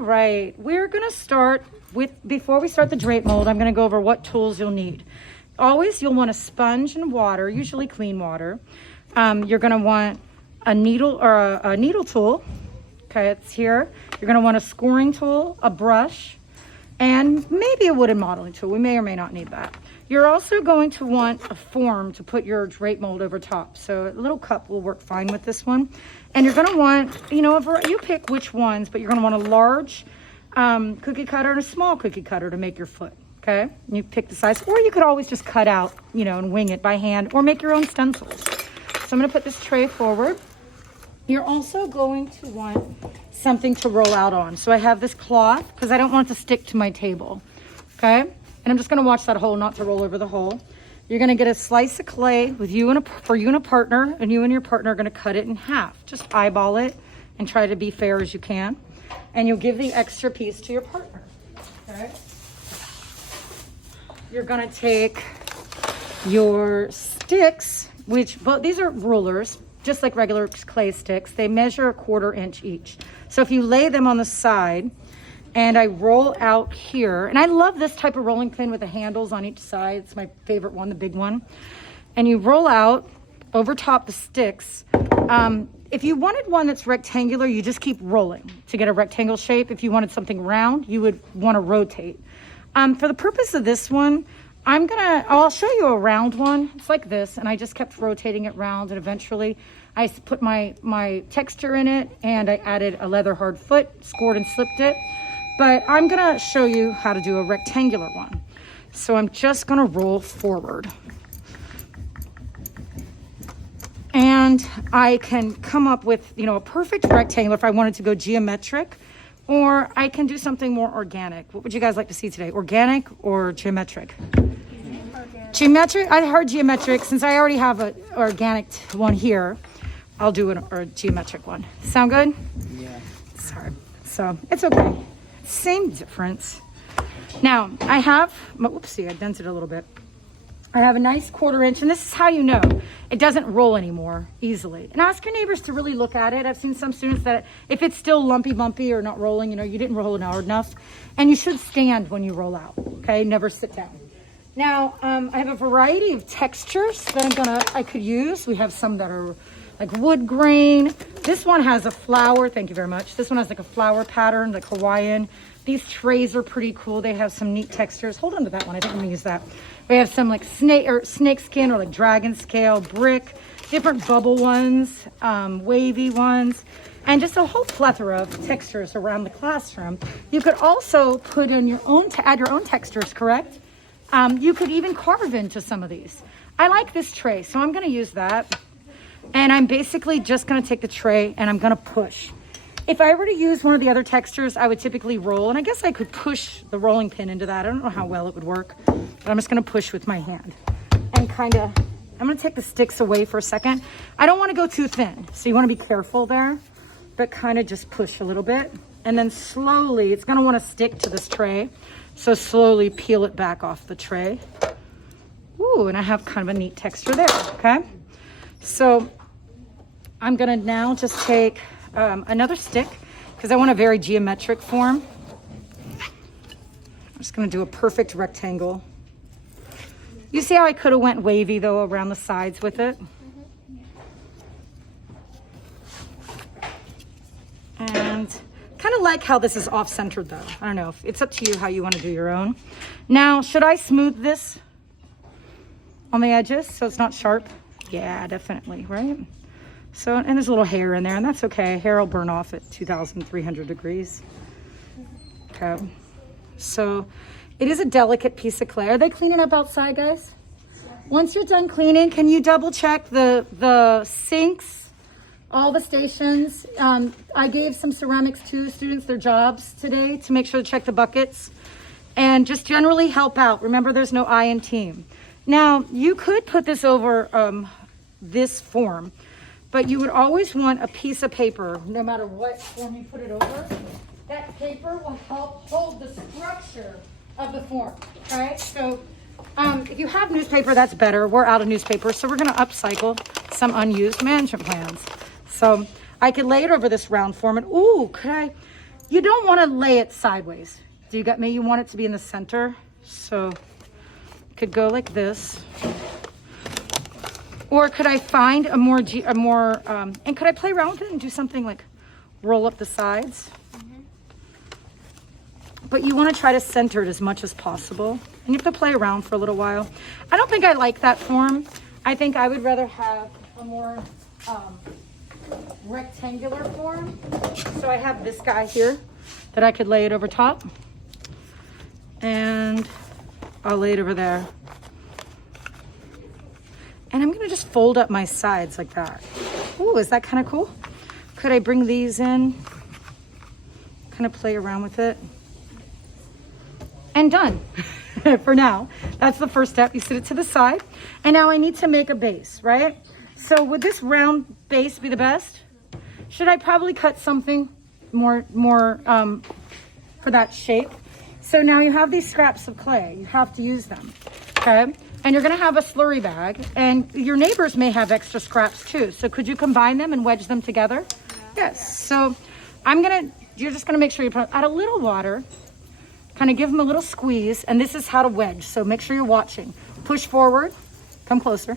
All right, we're gonna start with, before we start the drape mold, I'm gonna go over what tools you'll need. Always, you'll want a sponge and water, usually clean water. You're gonna want a needle or a needle tool. Okay, it's here. You're gonna want a scoring tool, a brush, and maybe a wooden modeling tool. We may or may not need that. You're also going to want a form to put your drape mold over top. So a little cup will work fine with this one. And you're gonna want, you know, you pick which ones, but you're gonna want a large cookie cutter and a small cookie cutter to make your foot, okay? And you pick the size, or you could always just cut out, you know, and wing it by hand, or make your own stencils. So I'm gonna put this tray forward. You're also going to want something to roll out on. So I have this cloth, because I don't want it to stick to my table, okay? And I'm just gonna watch that hole, not to roll over the hole. You're gonna get a slice of clay with you and a partner, and you and your partner are gonna cut it in half. Just eyeball it and try to be fair as you can. And you'll give the extra piece to your partner, okay? You're gonna take your sticks, but these are rulers, just like regular clay sticks. They measure 1/4 inch each. So if you lay them on the side, and I roll out here, and I love this type of rolling pin with the handles on each side. It's my favorite one, the big one. And you roll out over top the sticks. If you wanted one that's rectangular, you just keep rolling to get a rectangle shape. If you wanted something round, you would want to rotate. For the purpose of this one, I'll show you a round one. It's like this, and I just kept rotating it round, and eventually I put my texture in it, and I added a leather hard foot, scored and slipped it. But I'm gonna show you how to do a rectangular one. So I'm just gonna roll forward. And I can come up with, you know, a perfect rectangle if I wanted to go geometric, or I can do something more organic. What would you guys like to see today? Organic or geometric? Organic. Geometric? I heard geometric. Since I already have an organic one here, I'll do a geometric one. Sound good? Yeah. Sorry. So it's okay. Same difference. Now I have, oopsie, I dented a little bit. I have a nice 1/4 inch, and this is how you know it doesn't roll anymore easily. And ask your neighbors to really look at it. I've seen some students that if it's still lumpy bumpy or not rolling, you know, you didn't roll it hard enough. And you should stand when you roll out, okay? Never sit down. Now, I have a variety of textures that I could use. We have some that are like wood grain. This one has a flower, thank you very much. This one has like a flower pattern, like Hawaiian. These trays are pretty cool. They have some neat textures. Hold on to that one, I think I'm gonna use that. We have some like snake skin or like dragon scale, brick, different bubble ones, wavy ones, and just a whole plethora of textures around the classroom. You could also put in your own, add your own textures, correct? You could even carve into some of these. I like this tray, so I'm gonna use that. And I'm basically just gonna take the tray and I'm gonna push. If I were to use one of the other textures, I would typically roll, and I guess I could push the rolling pin into that. I don't know how well it would work, but I'm just gonna push with my hand. And I'm gonna take the sticks away for a second. I don't wanna go too thin, so you wanna be careful there, but kind of just push a little bit. And then slowly, it's gonna wanna stick to this tray, so slowly peel it back off the tray. Ooh, and I have kind of a neat texture there, okay? So I'm gonna now just take another stick because I want a very geometric form. I'm just gonna do a perfect rectangle. You see how I could have went wavy though around the sides with it? And kind of like how this is off-centered though. I don't know, it's up to you how you want to do your own. Now, should I smooth this on the edges so it's not sharp? Yeah, definitely, right? So, and there's a little hair in there, and that's okay. Hair will burn off at 2,300 degrees. Okay. So, it is a delicate piece of clay. Are they cleaning up outside, guys? Once you're done cleaning, can you double check the sinks, all the stations? I gave some ceramics to students their jobs today to make sure to check the buckets. And just generally help out. Remember, there's no I in team. Now, you could put this over this form, but you would always want a piece of paper, no matter what form you put it over. That paper will help hold the structure of the form, okay? So if you have newspaper, that's better. We're out of newspaper, so we're gonna upcycle some unused management plans. So I could lay it over this round form, and ooh, could I You don't want to lay it sideways. Do you get me? You want it to be in the center. So could go like this. Or could I find a more, and could I play around with it and do something like roll up the sides? But you want to try to center it as much as possible. And you have to play around for a little while. I don't think I like that form. I think I would rather have a more rectangular form. So I have this guy here that I could lay it over top. And I'll lay it over there. And I'm gonna just fold up my sides like that. Ooh, is that kind of cool? Could I bring these in? Kind of play around with it. And done. For now. That's the first step. You sit it to the side. And now I need to make a base, right? So would this round base be the best? Should I probably cut something more for that shape? So now you have these scraps of clay. You have to use them, okay? And you're gonna have a slurry bag, and your neighbors may have extra scraps too. So could you combine them and wedge them together? Yes. So you're just gonna make sure you add a little water, kind of give them a little squeeze, and this is how to wedge. So make sure you're watching. Push forward, come closer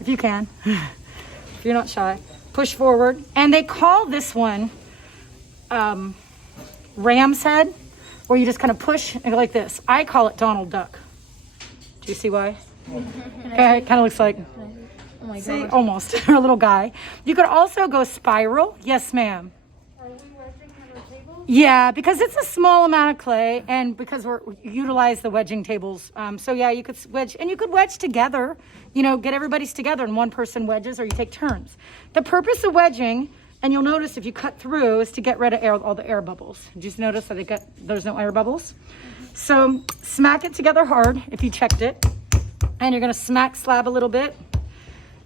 if you can, if you're not shy. Push forward. And they call this one ram's head, where you just kind of push and go like this. I call it Donald Duck. Do you see why? Okay, it kind of looks like, Oh my see, God. almost, a little guy. You could also go spiral. Yes, ma'am. Are we wedging on our table? Yeah, because it's a small amount of clay, and because we utilize the wedging tables. So yeah, you could wedge, and you could wedge together, you know, get everybody's together and one person wedges, or you take turns. The purpose of wedging, and you'll notice if you cut through, is to get rid of all the air bubbles. Did you notice that there's no air bubbles? So smack it together hard if you checked it. And you're gonna smack slab a little bit.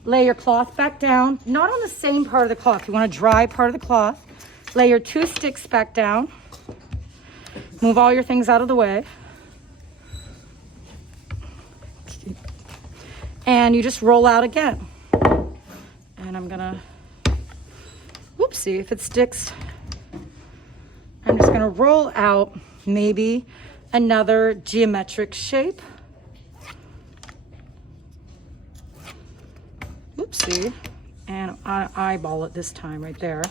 Lay your cloth back down, not on the same part of the cloth. You want a dry part of the cloth. Lay your 2 sticks back down. Move all your things out of the way. And you just roll out again. And I'm gonna, whoopsie, if it sticks, I'm just gonna roll out maybe another geometric shape. Oopsie, and I eyeball it this time right there.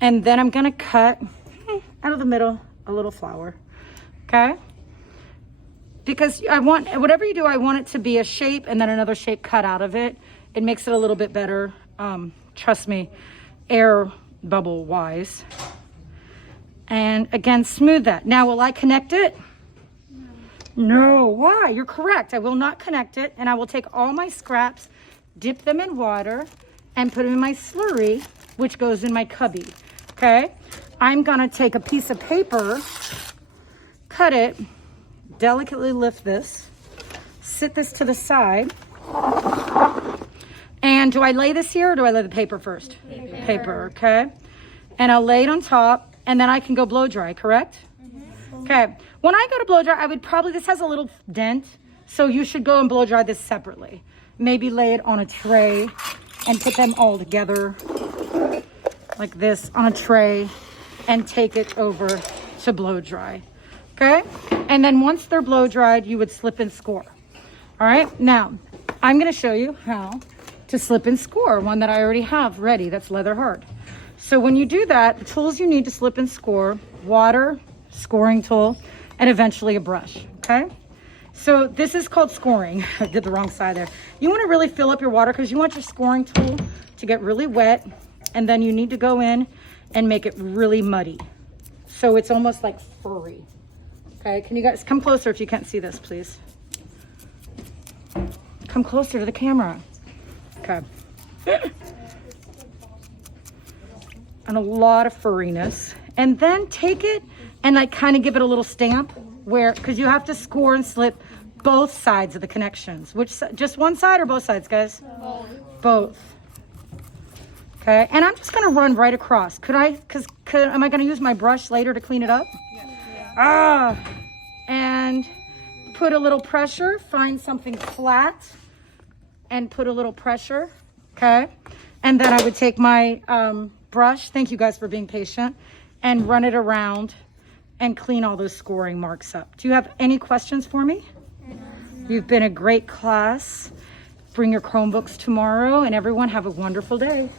And then I'm gonna cut out of the middle a little flower, okay? Because I want, whatever you do, I want it to be a shape and then another shape cut out of it. It makes it a little bit better, trust me, air bubble wise. And again, smooth that. Now, will I connect it? No, why? You're correct. I will not connect it, and I will take all my scraps, dip them in water, and put them in my slurry, which goes in my cubby, okay? I'm gonna take a piece of paper, cut it, delicately lift this, sit this to the side, and do I lay this here or do I lay the paper first? Paper, okay? And I'll lay it on top, and then I can go blow dry, correct? Okay, when I go to blow dry, I would probably, this has a little dent, so you should go and blow dry this separately. Maybe lay it on a tray and put them all together like this on a tray and take it over to blow dry, okay? And then once they're blow dried, you would slip and score. All right, now I'm gonna show you how to slip and score, one that I already have ready, that's leather hard. So when you do that, the tools you need to slip and score, water, scoring tool, and eventually a brush, okay? So this is called scoring. I did the wrong side there. You want to really fill up your water because you want your scoring tool to get really wet, and then you need to go in and make it really muddy. So it's almost like furry. Okay, can you guys come closer if you can't see this, please? Come closer to the camera. Okay. And a lot of furriness. And then take it and like kind of give it a little stamp where, because you have to score and slip both sides of the connections. Which, just one side or both sides, guys? Both. Okay, and I'm just gonna run right across. Am I gonna use my brush later to clean it up? Yeah. And put a little pressure, find something flat and put a little pressure, okay? And then I would take my brush, thank you guys for being patient, and run it around and clean all those scoring marks up. Do you have any questions for me? You've been a great class. Bring your Chromebooks tomorrow, and everyone have a wonderful day.